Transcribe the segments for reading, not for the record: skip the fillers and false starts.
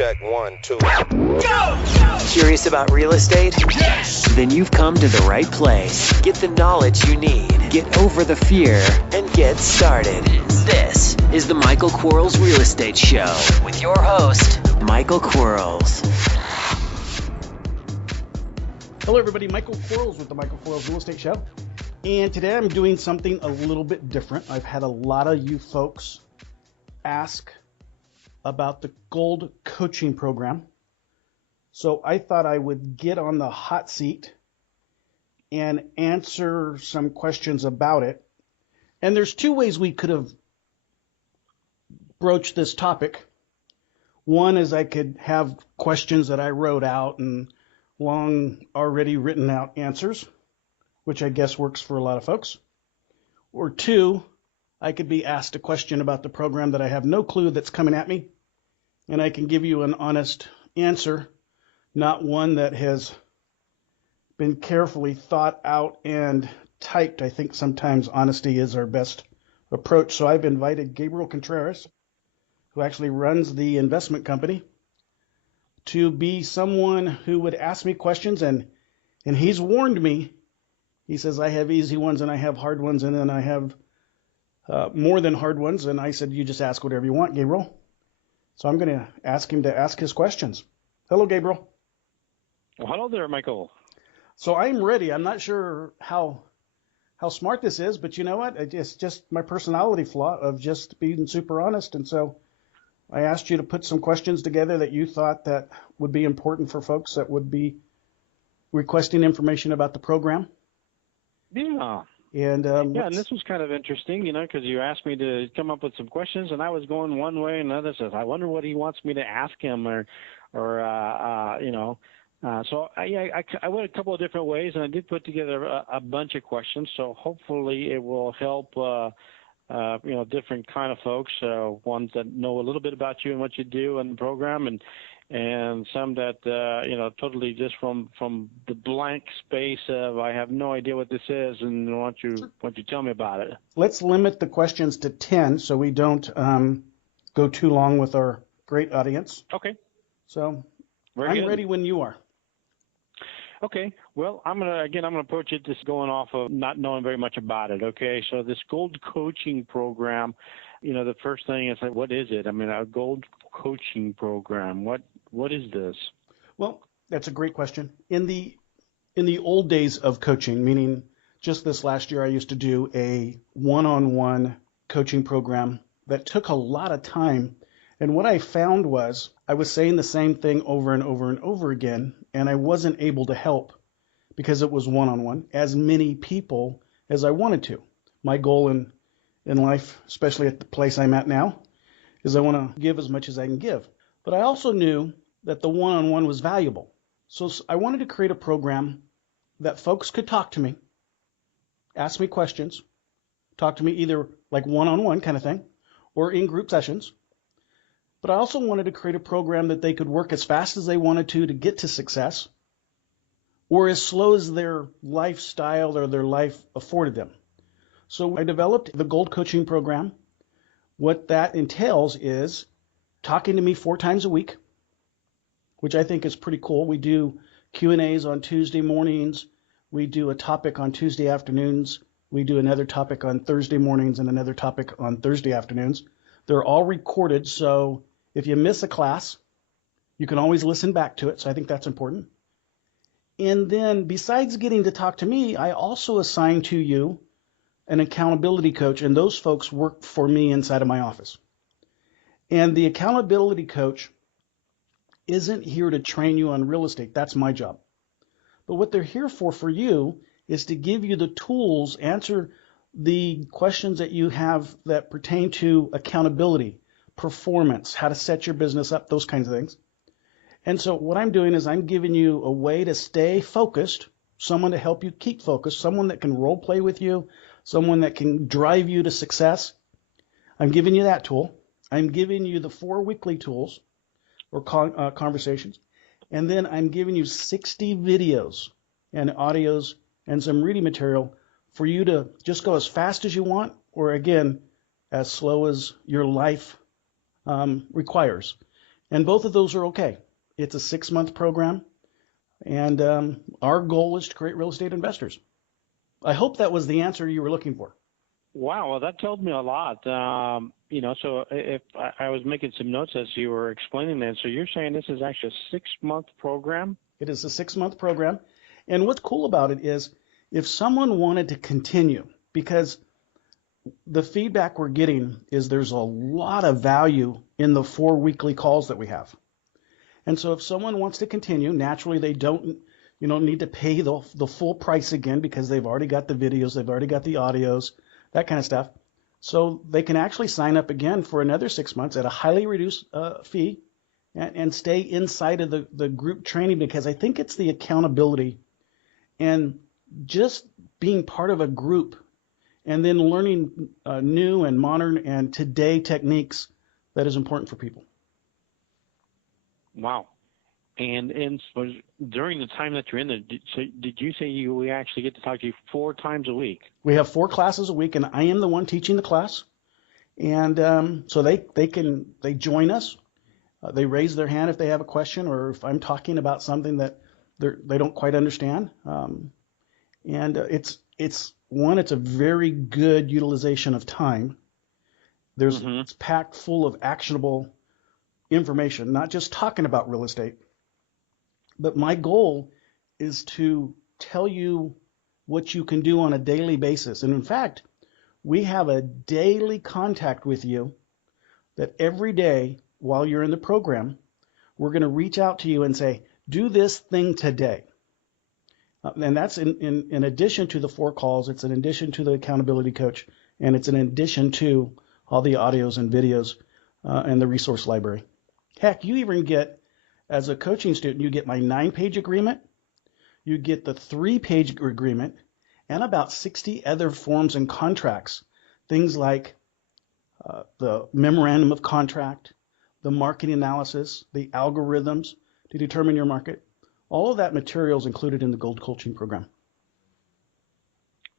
check, 1, 2. Go! Curious about real estate? Yes! Then you've come to the right place. Get the knowledge you need, get over the fear, and get started. This is the Michael Quarles Real Estate Show with your host, Michael Quarles. Hello everybody, Michael Quarles with the Michael Quarles Real Estate Show. And today I'm doing something a little bit different. I've had a lot of you folks ask about the Gold Coaching Program. So I thought I would get on the hot seat and answer some questions about it. And there's two ways we could have broached this topic. One is I could have questions that I wrote out and long already written out answers, which I guess works for a lot of folks. Or two, I could be asked a question about the program that I have no clue that's coming at me, and I can give you an honest answer, not one that has been carefully thought out and typed. I think sometimes honesty is our best approach. So I've invited Gabriel Contreras, who actually runs the investment company, to be someone who would ask me questions, and he's warned me. He says I have easy ones and I have hard ones, and then I have more than hard ones. And I said, you just ask whatever you want, Gabriel. So I'm going to ask him to ask his questions. Hello, Gabriel. Well, hello there, Michael. So I'm ready. I'm not sure how smart this is, but you know what? It's just my personality flaw of just being super honest. And so I asked you to put some questions together that you thought that would be important for folks that would be requesting information about the program. Yeah. And and this was kind of interesting, because you asked me to come up with some questions, and I was going one way, and another says, I wonder what he wants me to ask him, So I went a couple of different ways, and I did put together a bunch of questions. So hopefully it will help, different kind of folks, ones that know a little bit about you and what you do in the program, and some that, totally just from the blank space of I have no idea what this is, and why don't you tell me about it? Let's limit the questions to 10 so we don't go too long with our great audience. Okay. So Very I'm good. ready when you are. Okay. Well, I'm gonna approach it just going off of not knowing very much about it. Okay. So this Gold Coaching Program, the first thing is like, what is it? I mean, a Gold Coaching Program. What is this? Well, that's a great question. In the old days of coaching, meaning just this last year, I used to do a one-on-one coaching program that took a lot of time. And what I found was I was saying the same thing over and over and over again, and I wasn't able to help because it was one-on-one as many people as I wanted to. My goal in life, especially at the place I'm at now, is I want to give as much as I can give. But I also knew that the one-on-one was valuable. So I wanted to create a program that folks could talk to me, ask me questions, talk to me either like one-on-one kind of thing or in group sessions. But I also wanted to create a program that they could work as fast as they wanted to get to success, or as slow as their lifestyle or their life afforded them. So I developed the Gold Coaching Program. What that entails is talking to me 4 times a week, which I think is pretty cool. We do Q&As on Tuesday mornings. We do a topic on Tuesday afternoons. We do another topic on Thursday mornings and another topic on Thursday afternoons. They're all recorded, so if you miss a class, you can always listen back to it. So I think that's important. And then besides getting to talk to me, I also assign to you an accountability coach, and those folks work for me inside of my office. And the accountability coach isn't here to train you on real estate. That's my job. But what they're here for you is to give you the tools, answer the questions that you have that pertain to accountability, performance, how to set your business up, those kinds of things. And so what I'm doing is I'm giving you a way to stay focused, someone to help you keep focused, someone that can role play with you, someone that can drive you to success. I'm giving you that tool. I'm giving you the 4 weekly tools or conversations. And then I'm giving you 60 videos and audios and some reading material for you to just go as fast as you want, or again, as slow as your life requires. And both of those are okay. It's a 6-month program, and our goal is to create real estate investors. I hope that was the answer you were looking for. Wow, well, that told me a lot. So if I was making some notes as you were explaining that, so you're saying this is actually a 6-month program? It is a 6-month program. And what's cool about it is if someone wanted to continue, because the feedback we're getting is there's a lot of value in the 4 weekly calls that we have. And so if someone wants to continue, naturally they don't need to pay the full price again because they've already got the videos, they've already got the audios, that kind of stuff. So they can actually sign up again for another 6 months at a highly reduced fee and stay inside of the group training, because I think it's the accountability and just being part of a group and then learning new and modern and today techniques that is important for people. Wow. And during the time that you're in there, did you say we actually get to talk to you 4 times a week? We have 4 classes a week, and I am the one teaching the class. And so they join us. They raise their hand if they have a question, or if I'm talking about something that they don't quite understand. And it's a very good utilization of time. It's packed full of actionable information, not just talking about real estate. But my goal is to tell you what you can do on a daily basis. And in fact, we have a daily contact with you that every day while you're in the program, we're going to reach out to you and say, do this thing today. And that's in addition to the 4 calls. It's in addition to the accountability coach, and it's in addition to all the audios and videos and the resource library. Heck, you even get, as a coaching student, you get my 9-page agreement, you get the 3-page agreement, and about 60 other forms and contracts, things like the memorandum of contract, the marketing analysis, the algorithms to determine your market. All of that material is included in the Gold Coaching Program.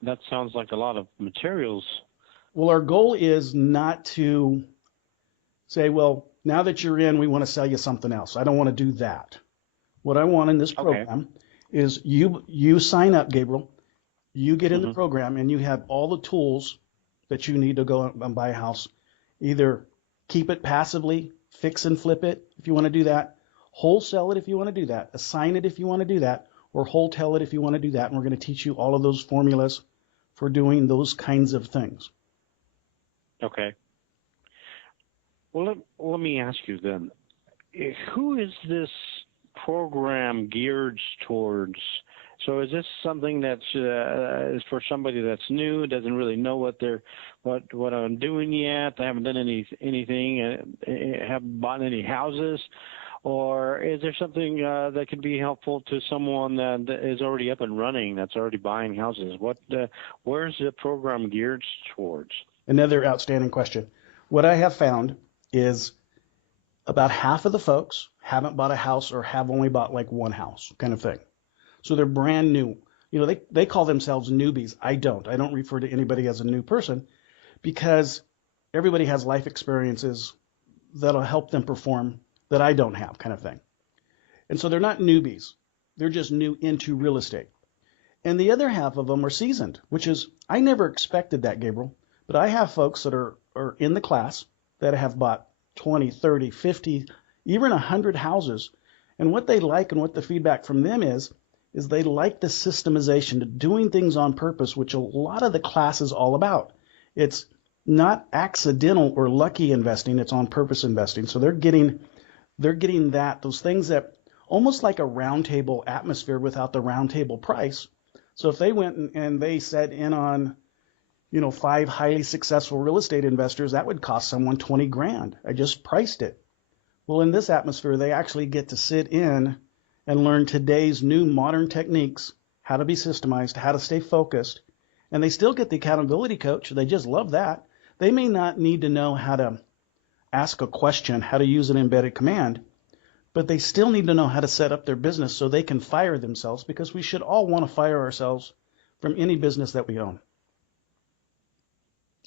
That sounds like a lot of materials. Well, our goal is not to say, well, now that you're in, we want to sell you something else. I don't want to do that. What I want in this program is you sign up, Gabriel. You get in the program, and you have all the tools that you need to go and buy a house. Either keep it passively, fix and flip it if you want to do that, wholesale it if you want to do that, assign it if you want to do that, or wholesale it if you want to do that. And we're going to teach you all of those formulas for doing those kinds of things. Okay. Well, let me ask you then, who is this program geared towards? So is this something that's is for somebody that's new, doesn't really know what I'm doing yet, they haven't done anything, haven't bought any houses, or is there something that could be helpful to someone that is already up and running, that's already buying houses? Where's the program geared towards? Another outstanding question. What I have found is about half of the folks haven't bought a house or have only bought like one house kind of thing. So they're brand new. They call themselves newbies. I don't refer to anybody as a new person, because everybody has life experiences that'll help them perform that I don't have, kind of thing. And so they're not newbies. They're just new into real estate. And the other half of them are seasoned, which is, I never expected that, Gabriel. But I have folks that are in the class that have bought 20, 30, 50, even 100 houses. And what they like and what the feedback from them is they like the systemization, doing things on purpose, which a lot of the class is all about. It's not accidental or lucky investing, it's on purpose investing. So they're getting those things that almost like a round table atmosphere without the round table price. So if they went and they set in on 5 highly successful real estate investors, that would cost someone $20,000. I just priced it. Well, in this atmosphere, they actually get to sit in and learn today's new modern techniques, how to be systemized, how to stay focused. And they still get the accountability coach. They just love that. They may not need to know how to ask a question, how to use an embedded command, but they still need to know how to set up their business so they can fire themselves, because we should all want to fire ourselves from any business that we own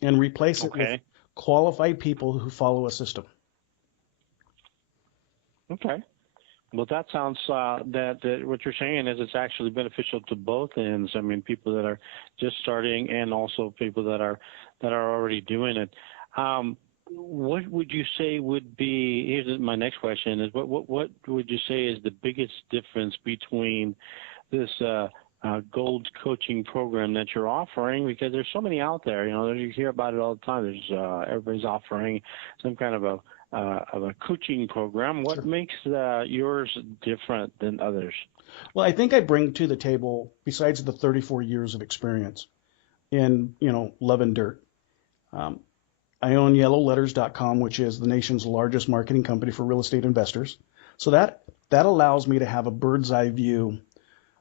and replace it with qualified people who follow a system. Okay. Well, that sounds that what you're saying is it's actually beneficial to both ends. I mean, people that are just starting and also people that are already doing it. What would you say would be? Here's my next question: is what would you say is the biggest difference between this gold coaching program that you're offering? Because there's so many out there. You hear about it all the time. There's everybody's offering some kind of a coaching program. What Sure. makes yours different than others? Well, I think I bring to the table, besides the 34 years of experience in, love and dirt. I own yellowletters.com, which is the nation's largest marketing company for real estate investors. So that allows me to have a bird's eye view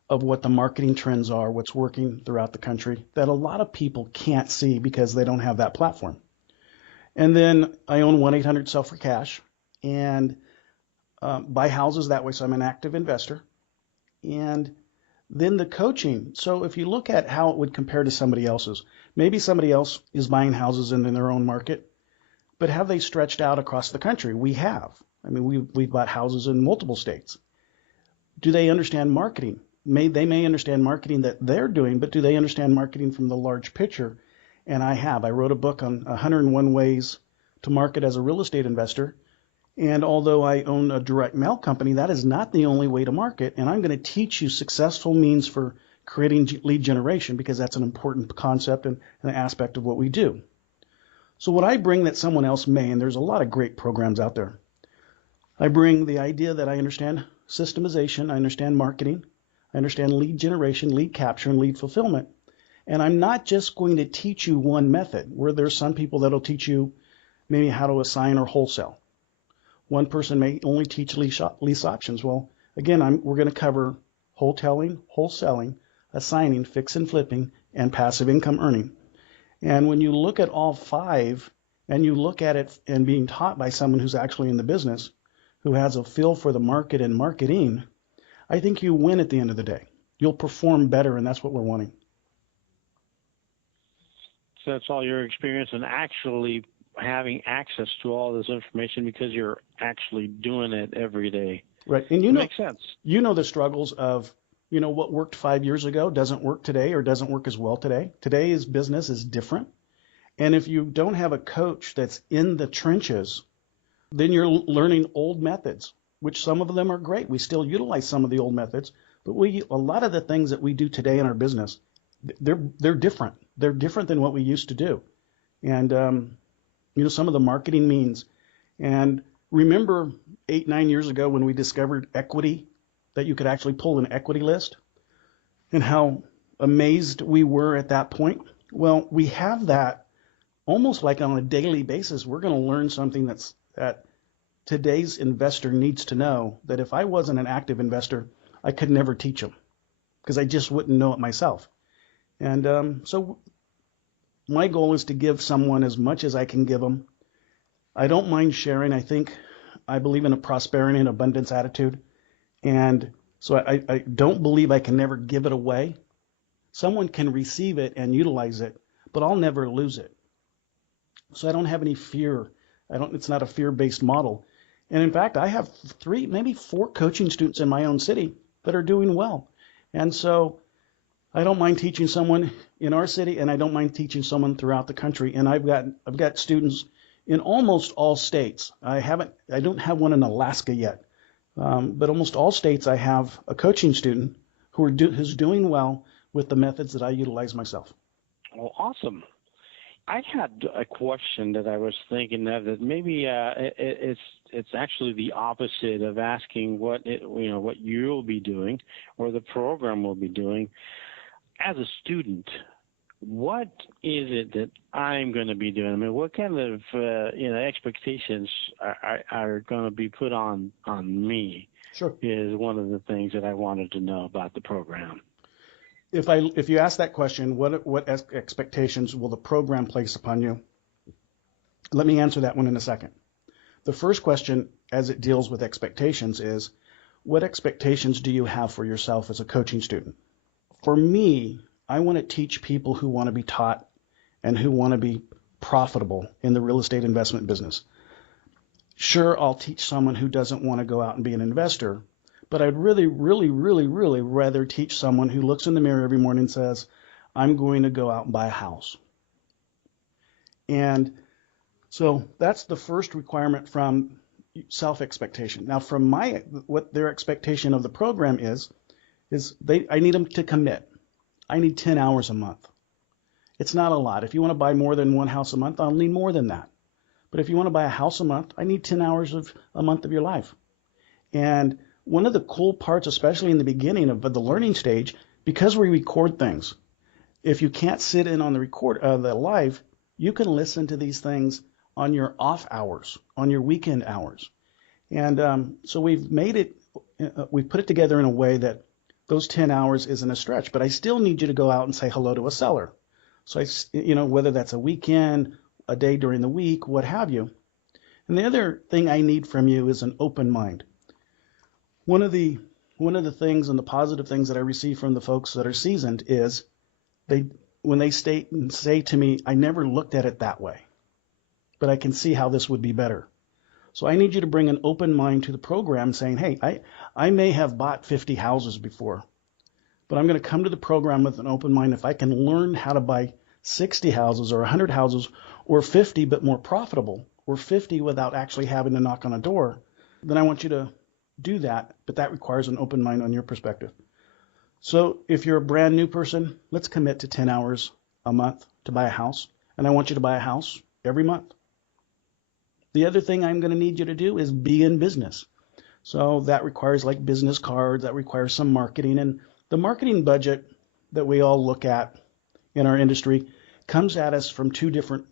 of what the marketing trends are, what's working throughout the country that a lot of people can't see because they don't have that platform. And then I own 1-800-SELL-FOR-CASH and buy houses that way. So I'm an active investor. And then the coaching. So if you look at how it would compare to somebody else's, maybe somebody else is buying houses in their own market, but have they stretched out across the country? We have. I mean, we've bought houses in multiple states. Do they understand marketing? They may understand marketing that they're doing, but do they understand marketing from the large picture? And I have. I wrote a book on 101 ways to market as a real estate investor. And although I own a direct mail company, that is not the only way to market. And I'm going to teach you successful means for creating lead generation because that's an important concept and an aspect of what we do. So what I bring that someone else may, and there's a lot of great programs out there, I bring the idea that I understand systemization, I understand marketing, I understand lead generation, lead capture, and lead fulfillment. And I'm not just going to teach you one method, where there's some people that'll teach you maybe how to assign or wholesale. One person may only teach lease options. Well, again, we're going to cover wholesaling, assigning, fix and flipping, and passive income earning. And when you look at all five and you look at it and being taught by someone who's actually in the business, who has a feel for the market and marketing, I think you win at the end of the day. You'll perform better, and that's what we're wanting. So that's all your experience in actually having access to all this information because you're actually doing it every day. Right. And makes sense. You know the struggles of, what worked 5 years ago doesn't work today or doesn't work as well today. Today's business is different. And if you don't have a coach that's in the trenches, then you're learning old methods, which some of them are great. We still utilize some of the old methods, but a lot of the things that we do today in our business, they're different. They're different than what we used to do. And, some of the marketing means. And remember 8-9 years ago when we discovered equity, that you could actually pull an equity list, and how amazed we were at that point? Well, we have that almost like on a daily basis. We're going to learn something that today's investor needs to know, that if I wasn't an active investor, I could never teach them because I just wouldn't know it myself. And so my goal is to give someone as much as I can give them. I don't mind sharing. I believe in a prosperity and abundance attitude. And so I don't believe I can never give it away. Someone can receive it and utilize it, but I'll never lose it. So I don't have any fear. It's not a fear-based model. And in fact, I have 3, maybe 4 coaching students in my own city that are doing well. And so I don't mind teaching someone in our city, and I don't mind teaching someone throughout the country. And I've got students in almost all states. I don't have one in Alaska yet, but almost all states I have a coaching student who's doing well with the methods that I utilize myself. Well, awesome. I had a question that I was thinking of that maybe it's actually the opposite of asking what you'll be doing or the program will be doing. As a student, what is it that I'm going to be doing? I mean, what kind of expectations are going to be put on me? Sure. Is one of the things that I wanted to know about the program. If you ask that question, what expectations will the program place upon you? Let me answer that one in a second. The first question, as it deals with expectations, is what expectations do you have for yourself as a coaching student? For me, I want to teach people who want to be taught and who want to be profitable in the real estate investment business. Sure, I'll teach someone who doesn't want to go out and be an investor, but I'd really, really, really, really rather teach someone who looks in the mirror every morning and says, I'm going to go out and buy a house. And so that's the first requirement from self-expectation. Now, from what their expectation of the program is I need them to commit. I need 10 hours a month. It's not a lot. If you want to buy more than one house a month, I'll need more than that. But if you want to buy a house a month, I need 10 hours of a month of your life. And one of the cool parts, especially in the beginning of the learning stage, because we record things, if you can't sit in on the live, you can listen to these things on your off hours, on your weekend hours. And so we've put it together in a way that those 10 hours isn't a stretch, but I still need you to go out and say hello to a seller. So whether that's a weekend, a day during the week, what have you. And the other thing I need from you is an open mind. One of the things and the positive things that I receive from the folks that are seasoned is when they state and say to me, I never looked at it that way, but I can see how this would be better. So I need you to bring an open mind to the program saying, hey, I may have bought 50 houses before, but I'm going to come to the program with an open mind. If I can learn how to buy 60 houses or 100 houses or 50 but more profitable, or 50 without actually having to knock on a door, then I want you to do that, but that requires an open mind on your perspective. So if you're a brand new person, let's commit to 10 hours a month to buy a house, and I want you to buy a house every month. The other thing I'm going to need you to do is be in business. So that requires like business cards, that requires some marketing, and the marketing budget that we all look at in our industry comes at us from two different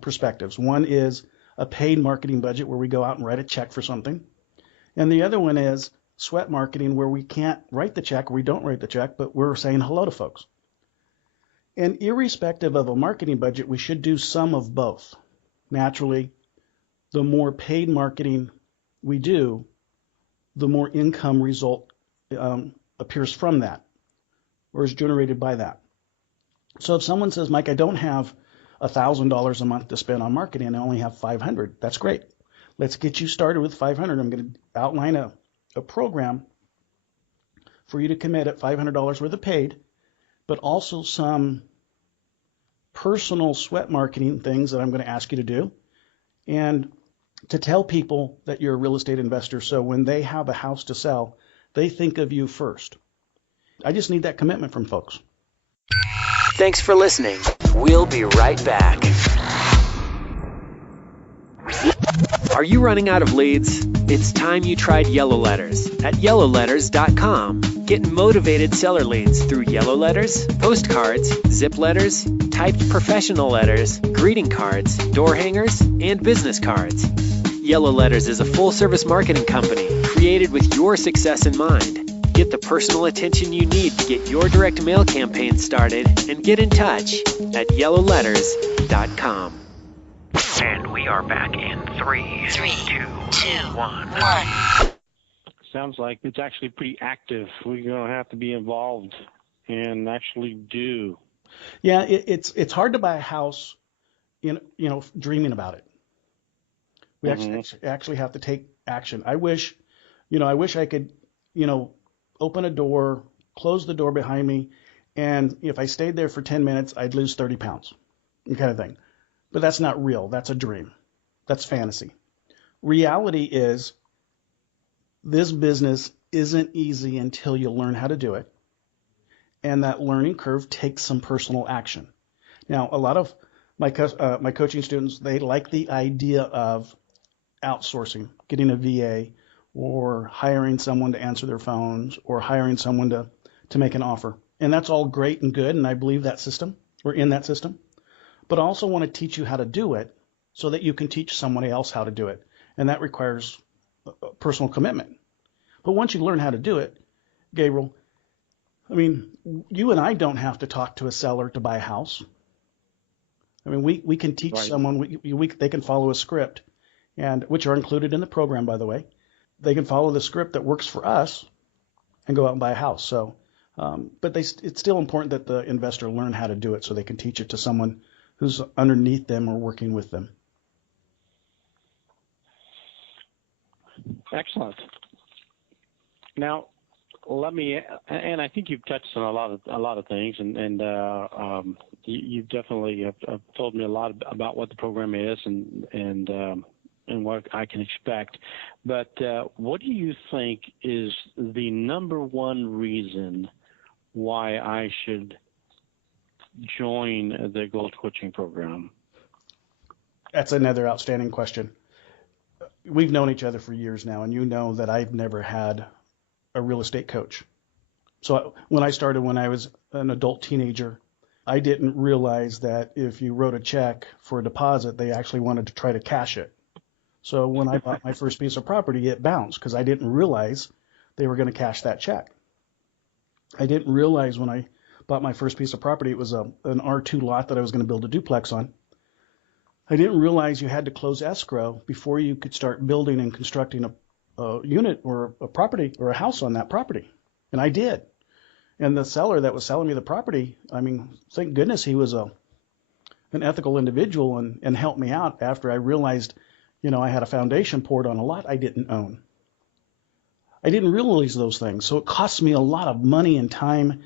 perspectives. One is a paid marketing budget where we go out and write a check for something. And the other one is sweat marketing where we can't write the check, or we don't write the check, but we're saying hello to folks. And irrespective of a marketing budget, we should do some of both. Naturally, the more paid marketing we do, the more income result appears from that or is generated by that. So if someone says, Mike, I don't have $1,000 a month to spend on marketing, I only have $500, that's great. Let's get you started with $500. I'm going to outline a program for you to commit at $500 worth of paid, but also some personal sweat marketing things that I'm going to ask you to do, and to tell people that you're a real estate investor so when they have a house to sell, they think of you first. I just need that commitment from folks. Thanks for listening. We'll be right back. Are you running out of leads? It's time you tried Yellow Letters at yellowletters.com. Get motivated seller leads through yellow letters, postcards, zip letters, typed professional letters, greeting cards, door hangers, and business cards. Yellow Letters is a full-service marketing company created with your success in mind. Get the personal attention you need to get your direct mail campaign started and get in touch at yellowletters.com. And we are back in 3, 2, 1. Sounds like it's actually pretty active. We're going to have to be involved and actually do. Yeah, it's hard to buy a house, dreaming about it. We actually have to take action. I wish I could, open a door, close the door behind me, and if I stayed there for 10 minutes, I'd lose 30 pounds, kind of thing. But that's not real. That's a dream. That's fantasy. Reality is this business isn't easy until you learn how to do it, and that learning curve takes some personal action. Now, a lot of my coaching students, they like the idea of outsourcing, getting a VA, or hiring someone to answer their phones, or hiring someone to make an offer. And that's all great and good, and I believe that system. We're in that system. But I also want to teach you how to do it so that you can teach somebody else how to do it. And that requires personal commitment. But once you learn how to do it, Gabriel, you and I don't have to talk to a seller to buy a house. We can teach someone, they can follow a script, and which are included in the program, by the way. They can follow the script that works for us and go out and buy a house. So, but it's still important that the investor learn how to do it so they can teach it to someone who's underneath them or working with them. Excellent. Now, let me, and I think you've touched on a lot of things, and you definitely have told me a lot about what the program is and what I can expect. But what do you think is the number one reason why I should join the Gold Coaching Program? That's another outstanding question. We've known each other for years now, and you know that I've never had a real estate coach. So when I started when I was an adult teenager, I didn't realize that if you wrote a check for a deposit, they actually wanted to try to cash it. So when I bought my first piece of property, it bounced because I didn't realize they were going to cash that check. I didn't realize when I bought my first piece of property, it was an R2 lot that I was going to build a duplex on. I didn't realize you had to close escrow before you could start building and constructing a unit or a property or a house on that property. And I did. And the seller that was selling me the property, I mean, thank goodness he was an ethical individual and helped me out after I realized, I had a foundation poured on a lot I didn't own. I didn't realize those things. So it cost me a lot of money and time,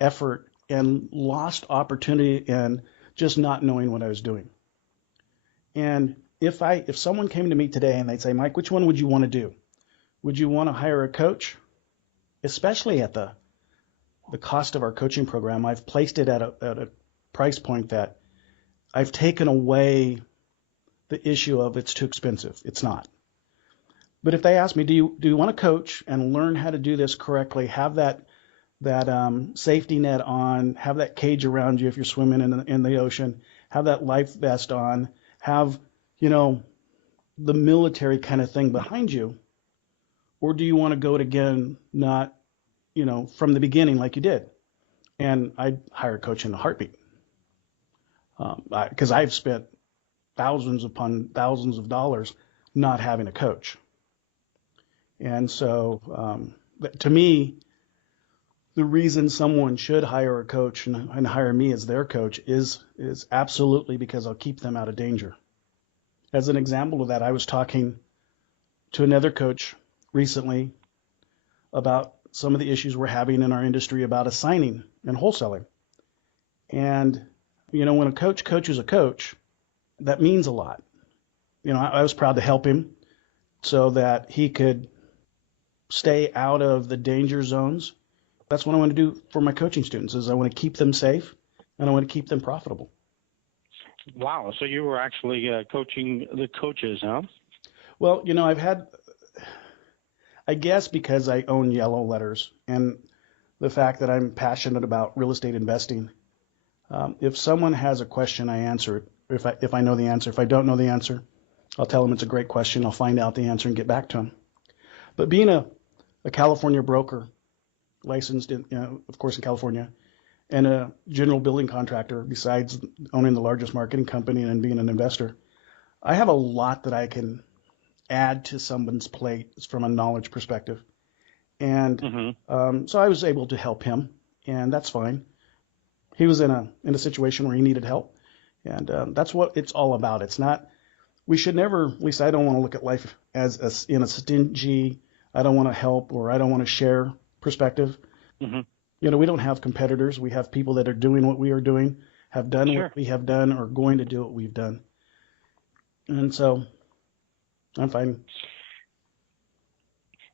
effort, and lost opportunity and just not knowing what I was doing. And if someone came to me today and they'd say, Mike, which one would you want to do? Would you want to hire a coach? Especially at the cost of our coaching program, I've placed it at a price point that I've taken away the issue of it's too expensive. It's not. But if they ask me, do you want to coach and learn how to do this correctly, have that safety net on, have that cage around you if you're swimming in the ocean, have that life vest on, have, the military kind of thing behind you? Or do you want to go it again, not, from the beginning like you did? And I'd hire a coach in a heartbeat. Because I've spent thousands upon thousands of dollars not having a coach. And so to me, the reason someone should hire a coach and hire me as their coach is absolutely because I'll keep them out of danger. As an example of that, I was talking to another coach recently about some of the issues we're having in our industry about assigning and wholesaling. And, when a coach coaches a coach, that means a lot. I was proud to help him so that he could stay out of the danger zones. That's what I want to do for my coaching students is I want to keep them safe and I want to keep them profitable. Wow. So you were actually coaching the coaches, huh? Well, I've had, I guess because I own Yellow Letters and the fact that I'm passionate about real estate investing, if someone has a question, I answer it. If I know the answer. If I don't know the answer, I'll tell them it's a great question. I'll find out the answer and get back to them. But being a California broker, licensed of course in California, and a general building contractor, besides owning the largest marketing company and being an investor, I have a lot that I can add to someone's plate from a knowledge perspective. And so I was able to help him, and that's fine. He was in a situation where he needed help, and that's what it's all about. It's not, we should never, at least I don't want to look at life as in a stingy, I don't want to help or I don't want to share perspective. We don't have competitors. We have people that are doing what we are doing, have done what we have done, or going to do what we've done. And so I'm fine.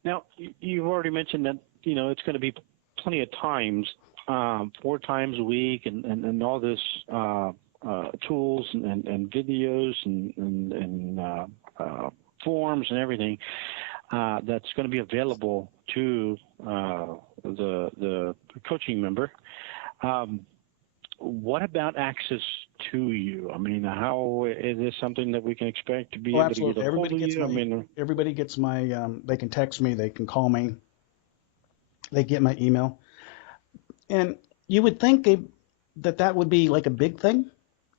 Now, you've already mentioned that, it's going to be plenty of times, 4 times a week and all this tools and videos and forms and everything that's going to be available to the coaching member. What about access to you? I mean, how is this something that we can expect to be able to get a hold of you? Everybody gets my, they can text me, they can call me, they get my email. And you would think that would be like a big thing.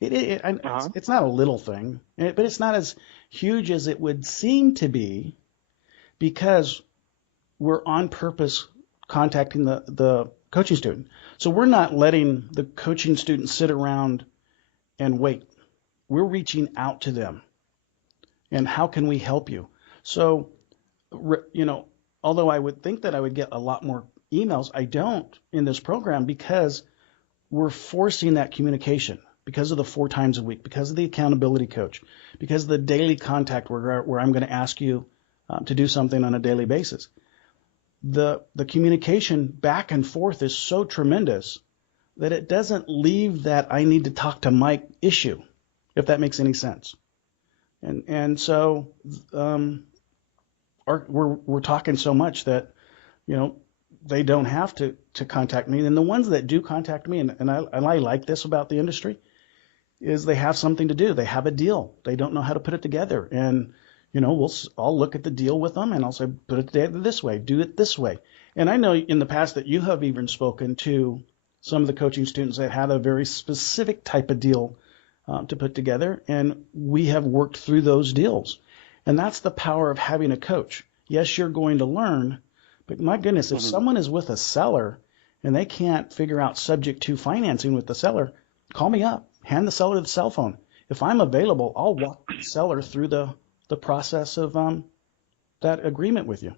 It's not a little thing, but it's not as huge as it would seem to be because we're on purpose contacting the coaching student. So we're not letting the coaching student sit around and wait. We're reaching out to them. And how can we help you? So you know, although I would think that I would get a lot more emails, I don't in this program because we're forcing that communication because of the 4 times a week, because of the accountability coach, because of the daily contact where I'm going to ask you to do something on a daily basis. The communication back and forth is so tremendous that it doesn't leave that I need to talk to Mike issue, if that makes any sense. And so we're talking so much that, you know, they don't have to contact me. And the ones that do contact me, and I like this about the industry, is they have something to do. They have a deal. They don't know how to put it together. And, you know, I'll look at the deal with them and I'll say, put it together this way, do it this way. And I know in the past that you have even spoken to some of the coaching students that had a very specific type of deal to put together. And we have worked through those deals. And that's the power of having a coach. Yes, you're going to learn, but my goodness, if someone is with a seller and they can't figure out subject to financing with the seller, call me up, hand the seller the cell phone. If I'm available, I'll walk the seller through the process of that agreement with you.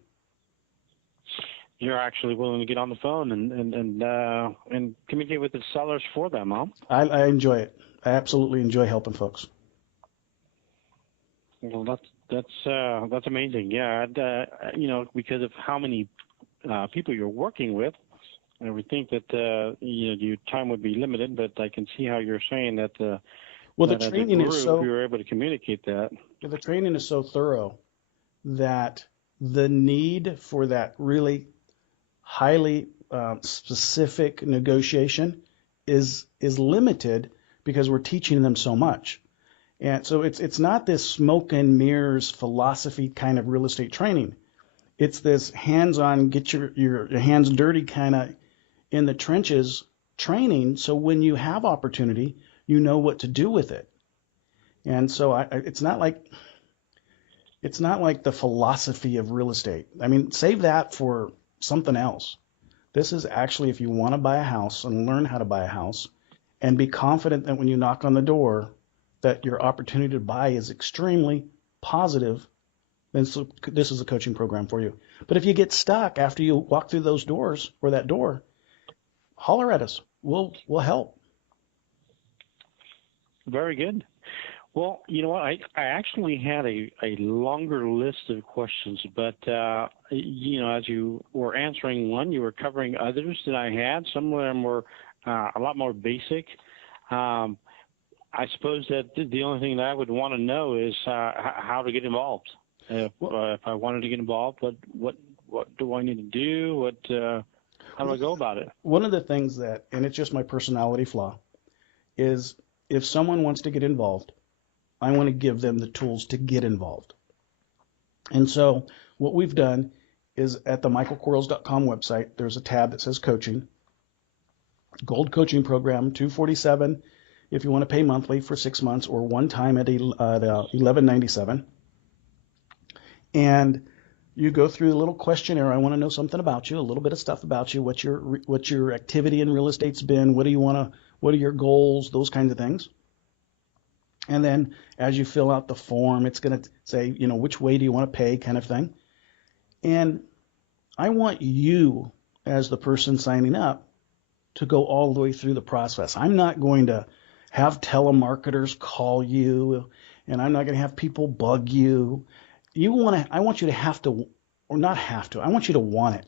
You're actually willing to get on the phone and communicate with the sellers for them, huh? I enjoy it. I absolutely enjoy helping folks. Well, that's amazing. Yeah, you know, because of how many people you're working with, I would think that you know, your time would be limited. But I can see how you're saying that. Well, that the training is so. You were able to communicate that. The training is so thorough that the need for that really highly specific negotiation is limited because we're teaching them so much. And so it's not this smoke and mirrors philosophy kind of real estate training. It's this hands-on, get your hands dirty kind of in the trenches training. So when you have opportunity, you know what to do with it. And so it's not like the philosophy of real estate. I mean, save that for something else. This is actually if you want to buy a house and learn how to buy a house and be confident that when you knock on the door that your opportunity to buy is extremely positive, then this is a coaching program for you. But if you get stuck after you walk through those doors or that door, holler at us. We'll help. Very good. Well, you know what? I actually had a longer list of questions, but you know, as you were answering one, you were covering others that I had. Some of them were a lot more basic. I suppose that the only thing that I would want to know is how to get involved. If I wanted to get involved, what do I need to do? How do I go about it? One of the things that, and it's just my personality flaw, is if someone wants to get involved, I want to give them the tools to get involved. And so what we've done is at the michaelquarles.com website, there's a tab that says coaching, gold coaching program, $247 if you want to pay monthly for 6 months or one time at $11.97. And you go through a little questionnaire. I want to know something about you, a little bit of stuff about you, what your activity in real estate's been, what are your goals, those kinds of things. And then as you fill out the form, it's going to say, you know, which way do you want to pay kind of thing. And I want you as the person signing up to go all the way through the process. I'm not going to have telemarketers call you, and I'm not going to have people bug you. I want you to have to, or not have to, I want you to want it.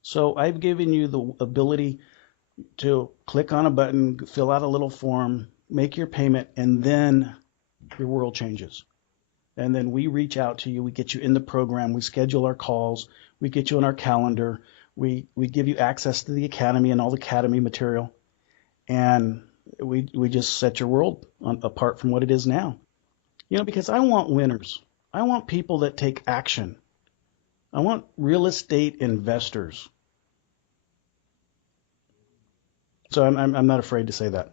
So I've given you the ability to click on a button, fill out a little form, make your payment, and then your world changes. And then we reach out to you, we get you in the program, we schedule our calls, we get you on our calendar, we give you access to the academy and all the academy material, and we just set your world apart from what it is now. You know, because I want winners. I want people that take action. I want real estate investors. So I'm not afraid to say that.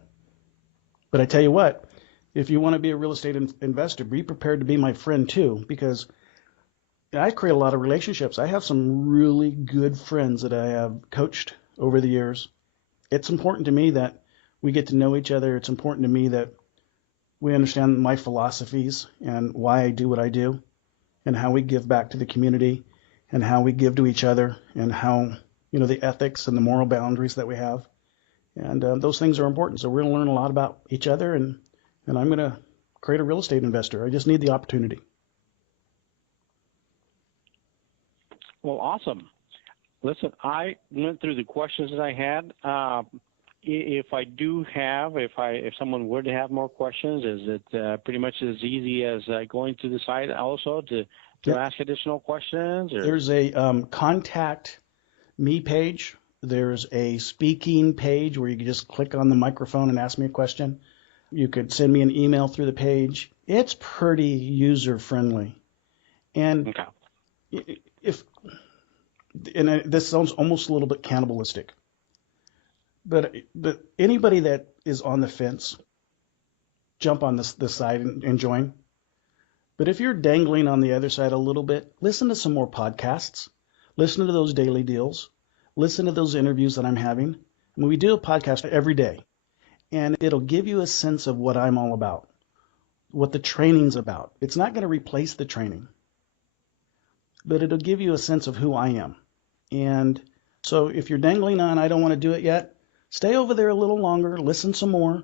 But I tell you what, if you want to be a real estate investor, be prepared to be my friend too, because I create a lot of relationships. I have some really good friends that I have coached over the years. It's important to me that we get to know each other. It's important to me that we understand my philosophies and why I do what I do. and how we give back to the community and how we give to each other and how, the ethics and the moral boundaries that we have. And those things are important. So we're going to learn a lot about each other, and I'm going to create a real estate investor. I just need the opportunity. Well, awesome. Listen, I went through the questions that I had. If someone were to have more questions, is it pretty much as easy as going to the site also to ask additional questions? Or? There's a contact me page. There's a speaking page where you can just click on the microphone and ask me a question. You could send me an email through the page. It's pretty user friendly. And this sounds almost a little bit cannibalistic. But anybody that is on the fence, jump on this side and join. But if you're dangling on the other side a little bit, listen to some more podcasts. Listen to those daily deals. Listen to those interviews that I'm having. I mean, we do a podcast every day, and it'll give you a sense of what I'm all about, what the training's about. It's not going to replace the training, but it'll give you a sense of who I am. And so if you're dangling on, I don't want to do it yet, stay over there a little longer, listen some more.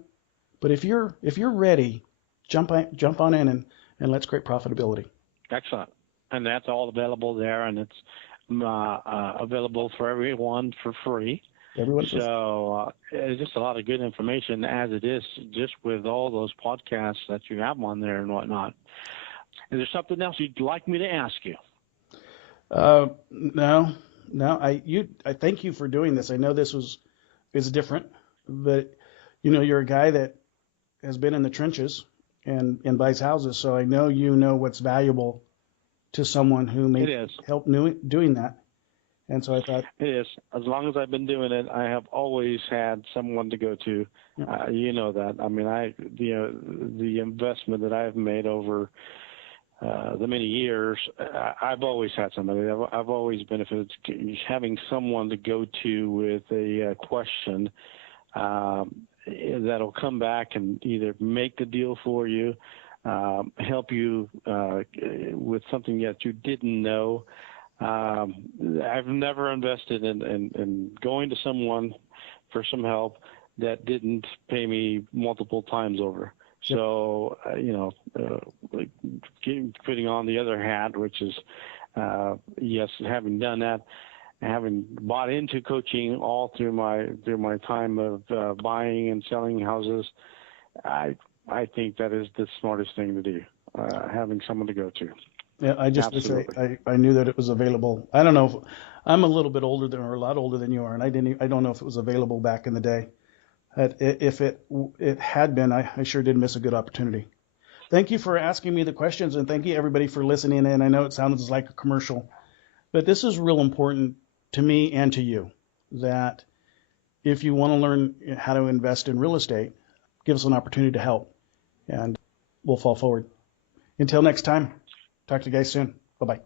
But if you're ready, jump on in and let's create profitability. Excellent. And that's all available there, and it's available for everyone for free. So it's just a lot of good information as it is, just with all those podcasts that you have on there and whatnot. Is there something else you'd like me to ask you? No. I thank you for doing this. I know this is different, but you're a guy that has been in the trenches and buys houses, so I know what's valuable to someone who may help doing that. And so I thought it is. As long as I've been doing it, I have always had someone to go to. Yeah. That. I mean, the investment that I've made over the many years, I've always had somebody. I've always benefited having someone to go to with a question that'll come back and either make the deal for you, help you with something that you didn't know. I've never invested in going to someone for some help that didn't pay me multiple times over. So, putting on the other hat, which is, yes, having done that, having bought into coaching all through my time of buying and selling houses, I think that is the smartest thing to do, having someone to go to. Yeah, I just to say I knew that it was available. I don't know if I'm a little bit older or a lot older than you are, and I don't know if it was available back in the day. If it had been, I sure did miss a good opportunity. Thank you for asking me the questions, and thank you everybody for listening in. I know it sounds like a commercial, but this is real important to me and to you, that if you want to learn how to invest in real estate, give us an opportunity to help, and we'll fall forward. Until next time, talk to you guys soon. Bye-bye.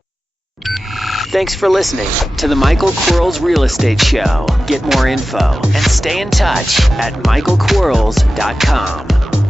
Thanks for listening to the Michael Quarles Real Estate Show. Get more info and stay in touch at michaelquarles.com.